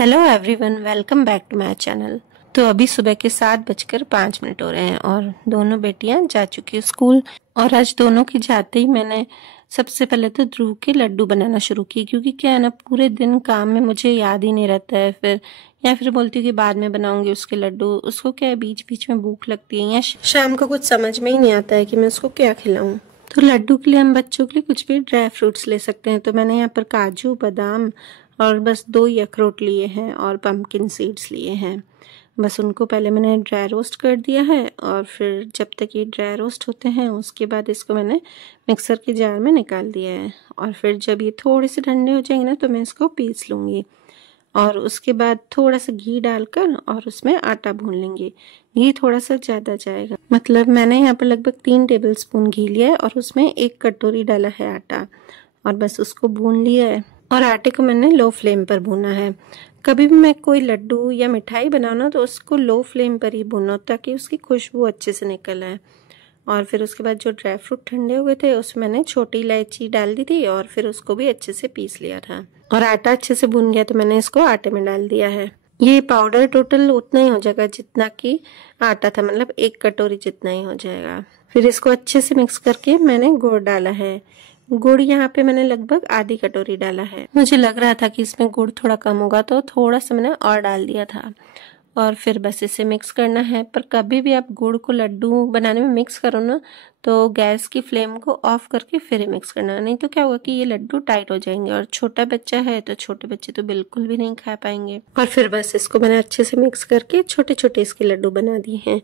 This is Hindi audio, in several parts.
Hello everyone, welcome back to my channel. तो अभी सुबह के 7:05 हो रहे हैं और दोनों बेटियां जा चुकी है स्कूल। और आज दोनों के जाते ही मैंने सबसे पहले तो ध्रुव के लड्डू बनाना शुरू किए, क्योंकि क्या है ना, पूरे दिन काम में मुझे याद ही नहीं रहता है। फिर बोलती हूँ कि बाद में बनाऊंगी उसके लड्डू। उसको क्या है, बीच बीच में भूख लगती है या शाम को कुछ समझ में ही नहीं आता है कि मैं उसको क्या खिलाऊं। तो लड्डू के लिए हम बच्चों के लिए कुछ भी ड्राई फ्रूट्स ले सकते हैं। तो मैंने यहाँ पर काजू, बादाम और बस 2 ही अखरोट लिए हैं और पम्पकिन सीड्स लिए हैं। बस उनको पहले मैंने ड्राई रोस्ट कर दिया है और फिर जब तक ये ड्राई रोस्ट होते हैं उसके बाद इसको मैंने मिक्सर के जार में निकाल दिया है। और फिर जब ये थोड़े से ठंडे हो जाएंगे ना तो मैं इसको पीस लूँगी। और उसके बाद थोड़ा सा घी डालकर और उसमें आटा भून लेंगे। घी थोड़ा सा ज़्यादा जाएगा, मतलब मैंने यहाँ पर लगभग 3 टेबलस्पून घी लिया है और उसमें 1 कटोरी डाला है आटा। और बस उसको भून लिया है और आटे को मैंने लो फ्लेम पर भूना है। कभी भी मैं कोई लड्डू या मिठाई बनाना तो उसको लो फ्लेम पर ही भूनना, ताकि उसकी खुशबू अच्छे से निकल आए। और फिर उसके बाद जो ड्राई फ्रूट ठंडे हुए थे उसमें मैंने छोटी इलायची डाल दी थी और फिर उसको भी अच्छे से पीस लिया था। और आटा अच्छे से भून गया तो मैंने इसको आटे में डाल दिया है। ये पाउडर टोटल उतना ही हो जाएगा जितना कि आटा था, मतलब 1 कटोरी जितना ही हो जाएगा। फिर इसको अच्छे से मिक्स करके मैंने गुड़ डाला है। गुड़ यहाँ पे मैंने लगभग आधी कटोरी डाला है। मुझे लग रहा था कि इसमें गुड़ थोड़ा कम होगा तो थोड़ा सा मैंने और डाल दिया था। और फिर बस इसे मिक्स करना है। पर कभी भी आप गुड़ को लड्डू बनाने में मिक्स करो ना तो गैस की फ्लेम को ऑफ करके फिर ही मिक्स करना, नहीं तो क्या होगा कि ये लड्डू टाइट हो जाएंगे। और छोटा बच्चा है तो छोटे बच्चे तो बिल्कुल भी नहीं खा पाएंगे। और फिर बस इसको मैंने अच्छे से मिक्स करके छोटे छोटे इसके लड्डू बना दिए हैं,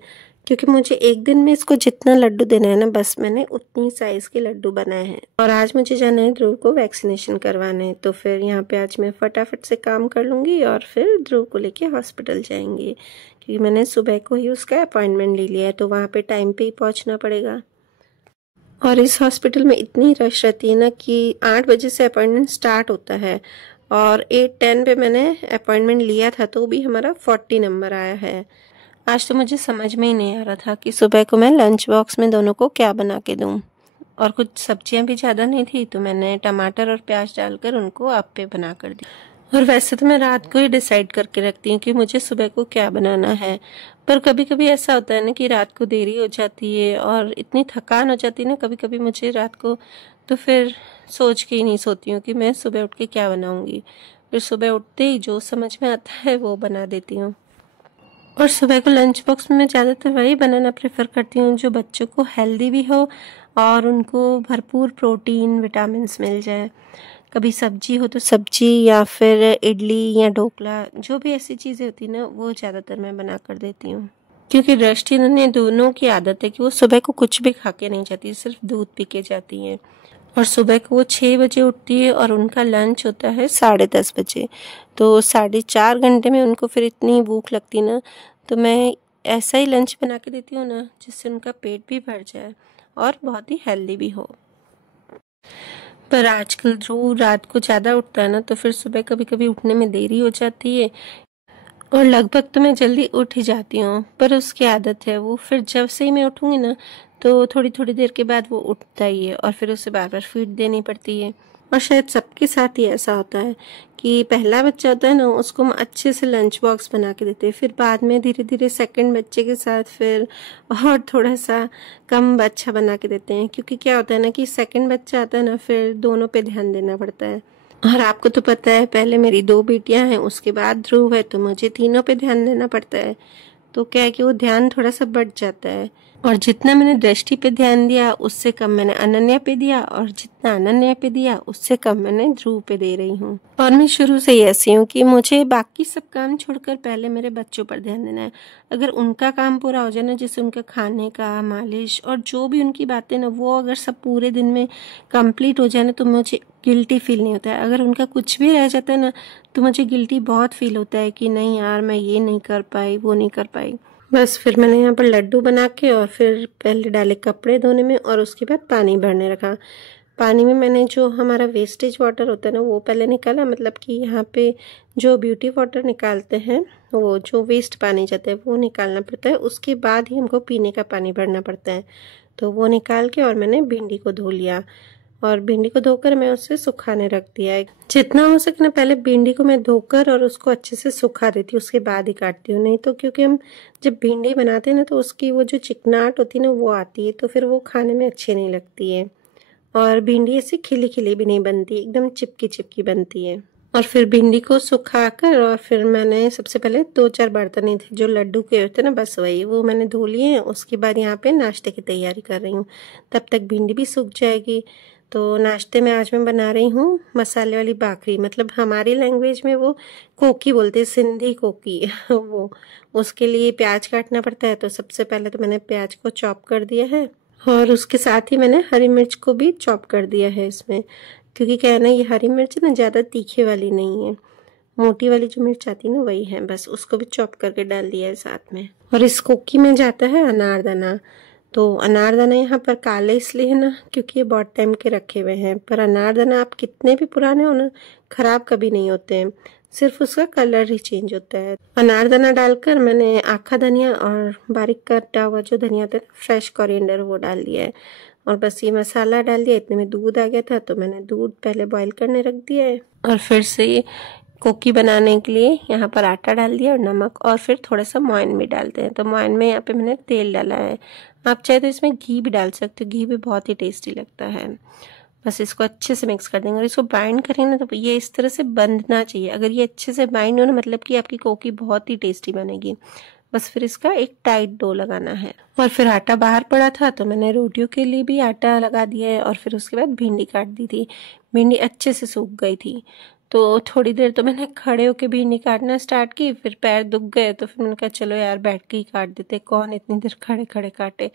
क्योंकि मुझे एक दिन में इसको जितना लड्डू देना है ना, बस मैंने उतनी साइज के लड्डू बनाए हैं। और आज मुझे जाना है ध्रुव को वैक्सीनेशन करवाने, तो फिर यहाँ पे आज मैं फटाफट से काम कर लूँगी और फिर ध्रुव को लेके हॉस्पिटल जाएंगे, क्योंकि मैंने सुबह को ही उसका अपॉइंटमेंट ले लिया है तो वहाँ पे टाइम पे ही पहुँचना पड़ेगा। और इस हॉस्पिटल में इतनी रश रहती है ना कि 8 बजे से अपॉइंटमेंट स्टार्ट होता है और 8:10 पे मैंने अपॉइंटमेंट लिया था तो भी हमारा 40 नंबर आया है। आज तो मुझे समझ में ही नहीं आ रहा था कि सुबह को मैं लंच बॉक्स में दोनों को क्या बना के दूं। और कुछ सब्जियां भी ज़्यादा नहीं थी तो मैंने टमाटर और प्याज डालकर उनको अप्पे बना कर दी। और वैसे तो मैं रात को ही डिसाइड करके रखती हूँ कि मुझे सुबह को क्या बनाना है, पर कभी कभी ऐसा होता है ना कि रात को देरी हो जाती है और इतनी थकान हो जाती है ना कभी कभी मुझे रात को, तो फिर सोच के ही नहीं सोती हूँ कि मैं सुबह उठ के क्या बनाऊँगी। फिर सुबह उठते ही जो समझ में आता है वो बना देती हूँ। और सुबह को लंच बॉक्स में मैं ज़्यादातर वही बनाना प्रेफर करती हूँ जो बच्चों को हेल्दी भी हो और उनको भरपूर प्रोटीन विटामिन्स मिल जाए। कभी सब्जी हो तो सब्जी या फिर इडली या ढोकला, जो भी ऐसी चीज़ें होती ना वो ज़्यादातर मैं बना कर देती हूँ। क्योंकि दृष्टि ने दोनों की आदत है कि वो सुबह को कुछ भी खा के नहीं जाती, सिर्फ दूध पी के जाती हैं। और सुबह को वो 6 बजे उठती है और उनका लंच होता है 10:30 बजे। तो 4.5 घंटे में उनको फिर इतनी भूख लगती ना, तो मैं ऐसा ही लंच बना के देती हूँ ना जिससे उनका पेट भी भर जाए और बहुत ही हेल्दी भी हो। पर आजकल ध्रुव रात को ज़्यादा उठता है ना, तो फिर सुबह कभी कभी उठने में देरी हो जाती है और लगभग तो मैं जल्दी उठ ही जाती हूँ। पर उसकी आदत है, वो फिर जब से ही मैं उठूँगी ना तो थोड़ी थोड़ी देर के बाद वो उठता ही है और फिर उसे बार बार फीड देनी पड़ती है। और शायद सबके साथ ही ऐसा होता है कि पहला बच्चा होता है ना, उसको हम अच्छे से लंच बॉक्स बना के देते हैं, फिर बाद में धीरे धीरे सेकंड बच्चे के साथ फिर और थोड़ा सा कम अच्छा बना के देते हैं। क्योंकि क्या होता है ना कि सेकंड बच्चा आता है ना, फिर दोनों पे ध्यान देना पड़ता है। और आपको तो पता है, पहले मेरी 2 बेटियां हैं, उसके बाद ध्रुव है, तो मुझे तीनों पे ध्यान देना पड़ता है। तो क्या है कि वो ध्यान थोड़ा सा बढ़ जाता है। और जितना मैंने दृष्टि पे ध्यान दिया उससे कम मैंने अनन्या पे दिया, और जितना अनन्या पे दिया उससे कम मैंने ध्रुव पे दे रही हूँ। और मैं शुरू से ही ऐसी हूँ कि मुझे बाकी सब काम छोड़कर पहले मेरे बच्चों पर ध्यान देना है। अगर उनका काम पूरा हो जाए ना, जैसे उनका खाने का, मालिश और जो भी उनकी बातें ना, वो अगर सब पूरे दिन में कंप्लीट हो जाए ना तो मुझे गिल्टी फील नहीं होता है। अगर उनका कुछ भी रह जाता है ना तो मुझे गिल्टी बहुत फील होता है कि नहीं यार, मैं ये नहीं कर पाई, वो नहीं कर पाई। बस फिर मैंने यहाँ पर लड्डू बना के और फिर पहले डाले कपड़े धोने में और उसके बाद पानी भरने रखा। पानी में मैंने जो हमारा वेस्टेज वाटर होता है ना वो पहले निकाला, मतलब कि यहाँ पे जो ब्यूटी वाटर निकालते हैं, वो जो वेस्ट पानी जाता है वो निकालना पड़ता है। उसके बाद ही हमको पीने का पानी भरना पड़ता है। तो वो निकाल के और मैंने भिंडी को धो लिया। और भिंडी को धोकर मैं उसे सुखाने रख दिया है। जितना हो सके ना पहले भिंडी को मैं धोकर और उसको अच्छे से सुखा देती हूँ, उसके बाद ही काटती हूँ। नहीं तो क्योंकि हम जब भिंडी बनाते हैं ना तो उसकी वो जो चिकनाहट होती है ना वो आती है, तो फिर वो खाने में अच्छी नहीं लगती है। और भिंडी ऐसे खिली खिली भी नहीं बनती, एकदम चिपकी चिपकी बनती है। और फिर भिंडी को सुखाकर और फिर मैंने सबसे पहले 2-4 बर्तन ही थे जो लड्डू के होते ना, बस वही वो मैंने धो लिए हैं। उसके बाद यहाँ पे नाश्ते की तैयारी कर रही हूँ, तब तक भिंडी भी सूख जाएगी। तो नाश्ते में आज मैं बना रही हूँ मसाले वाली भाखरी, मतलब हमारी लैंग्वेज में वो कोकी बोलते हैं, सिंधी कोकी वो उसके लिए प्याज काटना पड़ता है। तो सबसे पहले तो मैंने प्याज को चॉप कर दिया है और उसके साथ ही मैंने हरी मिर्च को भी चॉप कर दिया है इसमें, क्योंकि क्या है ना, ये हरी मिर्च ना ज़्यादा तीखे वाली नहीं है, मोटी वाली जो मिर्च आती है ना वही है, बस उसको भी चॉप करके डाल दिया है साथ में। और इस कोकी में जाता है अनारदाना। तो अनारदाना यहाँ पर काले इसलिए है ना क्योंकि ये बहुत टाइम के रखे हुए हैं, पर अनारदाना आप कितने भी पुराने हो ना खराब कभी नहीं होते हैं, सिर्फ उसका कलर ही चेंज होता है। अनारदाना डालकर मैंने आखा धनिया और बारीक कटा हुआ जो धनिया होता है फ्रेश कोरिएंडर वो डाल दिया है। और बस ये मसाला डाल दिया। इतने में दूध आ गया था तो मैंने दूध पहले बॉईल करने रख दिया है। और फिर से कोकी बनाने के लिए यहाँ पर आटा डाल दिया और नमक, और फिर थोड़ा सा मोइन भी डालते हैं। तो मोइन में यहाँ पे मैंने तेल डाला है, आप चाहे तो इसमें घी भी डाल सकते हो, घी भी बहुत ही टेस्टी लगता है। बस इसको अच्छे से मिक्स कर देंगे और इसको बाइंड करेंगे ना तो ये इस तरह से बंधना चाहिए। अगर ये अच्छे से बाइंड हो ना मतलब कि आपकी कोकी बहुत ही टेस्टी बनेगी। बस फिर इसका एक टाइट डो लगाना है। और फिर आटा बाहर पड़ा था तो मैंने रोटियों के लिए भी आटा लगा दिया है। और फिर उसके बाद भिंडी काट दी थी, भिंडी अच्छे से सूख गई थी। तो थोड़ी देर तो मैंने खड़े होके भिंडी काटना स्टार्ट की, फिर पैर दुख गए तो फिर मैंने कहा चलो यार बैठ के ही काट देते, कौन इतनी देर खड़े खड़े काटे।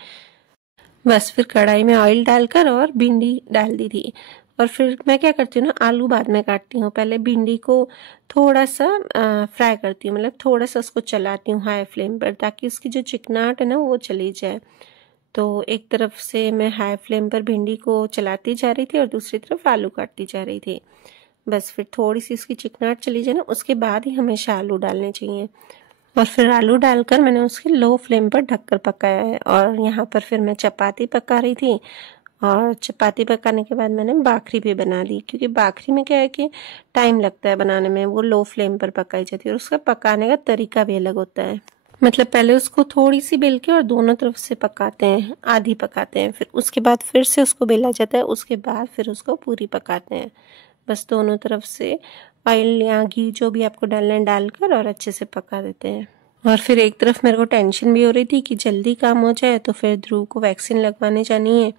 बस फिर कढ़ाई में ऑयल डालकर और भिंडी डाल दी थी। और फिर मैं क्या करती हूँ ना, आलू बाद में काटती हूँ, पहले भिंडी को थोड़ा सा फ्राई करती हूँ, मतलब थोड़ा सा उसको चलाती हूँ हाई फ्लेम पर ताकि उसकी जो चिकनाहट है ना वो चली जाए। तो एक तरफ से मैं हाई फ्लेम पर भिंडी को चलाती जा रही थी और दूसरी तरफ आलू काटती जा रही थी। बस फिर थोड़ी सी उसकी चिकनाहट चली जाए ना उसके बाद ही हमेशा आलू डालने चाहिए। और फिर आलू डालकर मैंने उसके लो फ्लेम पर ढककर पकाया है। और यहाँ पर फिर मैं चपाती पका रही थी, और चपाती पकाने के बाद मैंने भाखरी भी बना ली, क्योंकि भाखरी में क्या है कि टाइम लगता है बनाने में, वो लो फ्लेम पर पकाई जाती है और उसका पकाने का तरीका भी अलग होता है। मतलब पहले उसको थोड़ी सी बेल के और दोनों तरफ से पकाते हैं, आधी पकाते हैं, फिर उसके बाद फिर से उसको बेला जाता है, उसके बाद फिर उसको पूरी पकाते हैं। बस दोनों तरफ से ऑयल या घी जो भी आपको डालना है डालकर और अच्छे से पका देते हैं। और फिर एक तरफ मेरे को टेंशन भी हो रही थी कि जल्दी काम हो जाए, तो फिर ध्रुव को वैक्सीन लगवाने जानी है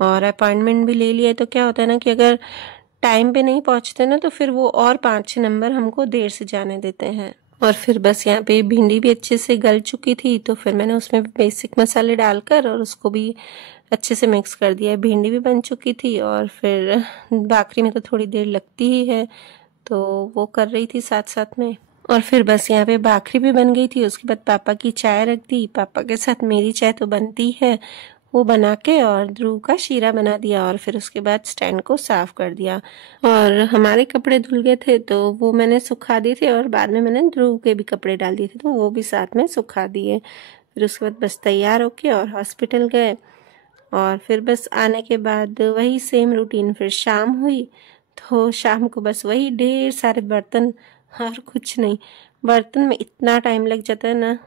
और अपॉइंटमेंट भी ले लिया है। तो क्या होता है ना कि अगर टाइम पे नहीं पहुंचते ना तो फिर वो और 5-6 नंबर हमको देर से जाने देते हैं। और फिर बस यहाँ पे भिंडी भी अच्छे से गल चुकी थी तो फिर मैंने उसमें बेसिक मसाले डालकर और उसको भी अच्छे से मिक्स कर दिया। भिंडी भी बन चुकी थी और फिर भाखरी में तो थोड़ी देर लगती ही है, तो वो कर रही थी साथ साथ में। और फिर बस यहाँ पे भाखरी भी बन गई थी। उसके बाद पापा की चाय रख दी, पापा के साथ मेरी चाय तो बनती है, वो बना के और ध्रुव का शीरा बना दिया। और फिर उसके बाद स्टैंड को साफ कर दिया। और हमारे कपड़े धुल गए थे तो वो मैंने सुखा दिए थे और बाद में मैंने ध्रुव के भी कपड़े डाल दिए थे तो वो भी साथ में सुखा दिए। फिर उसके बाद बस तैयार होके और हॉस्पिटल गए। और फिर बस आने के बाद वही सेम रूटीन, फिर शाम हुई तो शाम को बस वही ढेर सारे बर्तन और कुछ नहीं। बर्तन में इतना टाइम लग जाता है ना।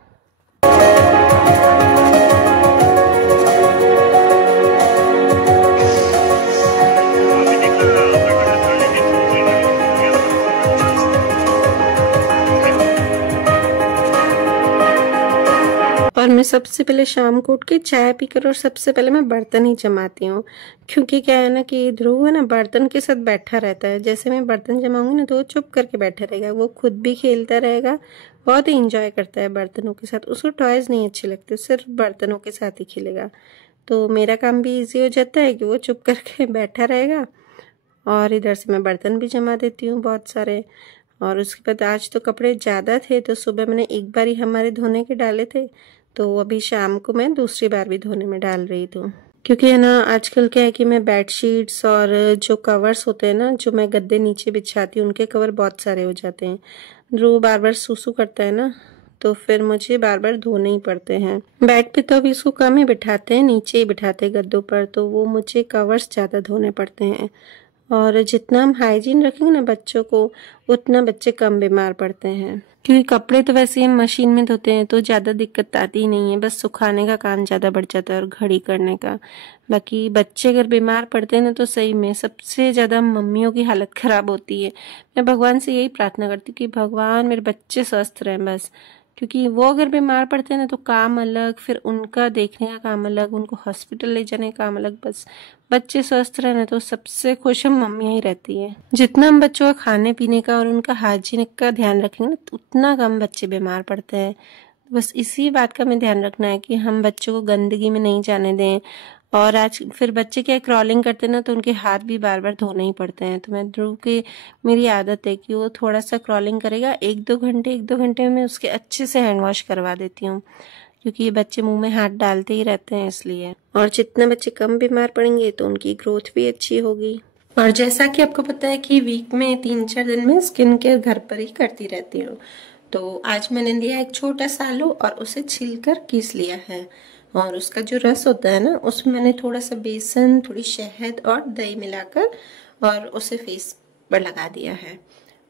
और मैं सबसे पहले शाम को उठ के चाय पीकर और सबसे पहले मैं बर्तन ही जमाती हूँ, क्योंकि क्या है ना कि ध्रुव है ना बर्तन के साथ बैठा रहता है। जैसे मैं बर्तन जमाऊंगी ना तो वो चुप करके बैठा रहेगा, वो खुद भी खेलता रहेगा, बहुत ही इंजॉय करता है बर्तनों के साथ। उसको टॉयज नहीं अच्छे लगते, सिर्फ बर्तनों के साथ ही खेलेगा। तो मेरा काम भी ईजी हो जाता है कि वो चुप करके बैठा रहेगा और इधर से मैं बर्तन भी जमा देती हूँ बहुत सारे। और उसके बाद आज तो कपड़े ज़्यादा थे तो सुबह मैंने एक बार ही हमारे धोने के डाले थे, तो अभी शाम को मैं दूसरी बार भी धोने में डाल रही थी। क्योंकि है ना आजकल क्या है कि मैं बेडशीट्स और जो कवर्स होते हैं ना जो मैं गद्दे नीचे बिछाती हूँ उनके कवर बहुत सारे हो जाते हैं। ध्रुव बार बार सूसू करता है ना तो फिर मुझे बार बार धोने ही पड़ते हैं। बेड पे तो अभी इसको कम ही बिठाते हैं, नीचे ही बिठाते हैं गद्दों पर, तो वो मुझे कवर्स ज़्यादा धोने पड़ते हैं। और जितना हम हाइजीन रखेंगे ना बच्चों को, उतना बच्चे कम बीमार पड़ते हैं। क्योंकि कपड़े तो वैसे हम मशीन में धोते हैं तो ज़्यादा दिक्कत आती ही नहीं है, बस सुखाने का काम ज़्यादा बढ़ जाता है और घड़ी करने का। बाकी बच्चे अगर बीमार पड़ते हैं ना तो सही में सबसे ज़्यादा मम्मियों की हालत ख़राब होती है। मैं भगवान से यही प्रार्थना करती हूँ कि भगवान मेरे बच्चे स्वस्थ रहें बस, क्योंकि वो अगर बीमार पड़ते हैं ना तो काम अलग, फिर उनका देखने का काम अलग, उनको हॉस्पिटल ले जाने का काम अलग। बस बच्चे स्वस्थ रहना तो सबसे खुश हम मम्मियाँ ही रहती है। जितना हम बच्चों का खाने पीने का और उनका हाइजीनिक का ध्यान रखेंगे ना उतना कम बच्चे बीमार पड़ते हैं। बस इसी बात का हमें ध्यान रखना है कि हम बच्चों को गंदगी में नहीं जाने दें। और आज फिर बच्चे क्या क्रॉलिंग करते हैं ना तो उनके हाथ भी बार बार धोने ही पड़ते हैं। तो मैं ध्रुव की मेरी आदत है कि वो थोड़ा सा क्रॉलिंग करेगा, एक दो घंटे में उसके अच्छे से हैंड वॉश करवा देती हूँ, क्योंकि ये बच्चे मुंह में हाथ डालते ही रहते हैं इसलिए। और जितना बच्चे कम बीमार पड़ेंगे तो उनकी ग्रोथ भी अच्छी होगी। और जैसा कि आपको पता है कि वीक में 3-4 दिन में स्किन केयर घर पर ही करती रहती हूँ, तो आज मैंने लिया एक छोटा सा आलू और उसे छीलकर कीस लिया है। और उसका जो रस होता है ना उसमें मैंने थोड़ा सा बेसन, थोड़ी शहद और दही मिलाकर और उसे फेस पर लगा दिया है।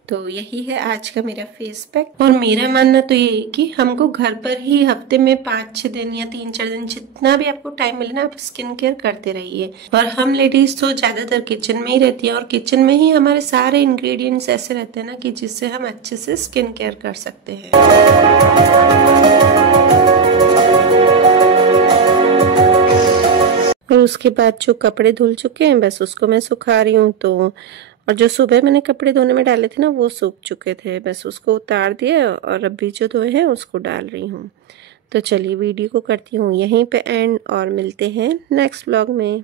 तो यही है आज का मेरा फेस पैक। और मेरा मानना तो ये है कि हमको घर पर ही हफ्ते में 5-6 दिन या 3-4 दिन जितना भी आपको टाइम मिले ना आप स्किन केयर करते रहिए। और हम लेडीज तो ज्यादातर किचन में ही रहती हैं और किचन में ही हमारे सारे इंग्रेडिएंट्स ऐसे रहते हैं ना कि जिससे हम अच्छे से स्किन केयर कर सकते हैं। और उसके बाद जो कपड़े धुल चुके हैं बस उसको मैं सुखा रही हूँ। तो और जो सुबह मैंने कपड़े धोने में डाले थे ना वो सूख चुके थे, बस उसको उतार दिया और अभी जो धोए हैं उसको डाल रही हूँ। तो चलिए वीडियो को करती हूँ यहीं पे एंड और मिलते हैं नेक्स्ट व्लॉग में।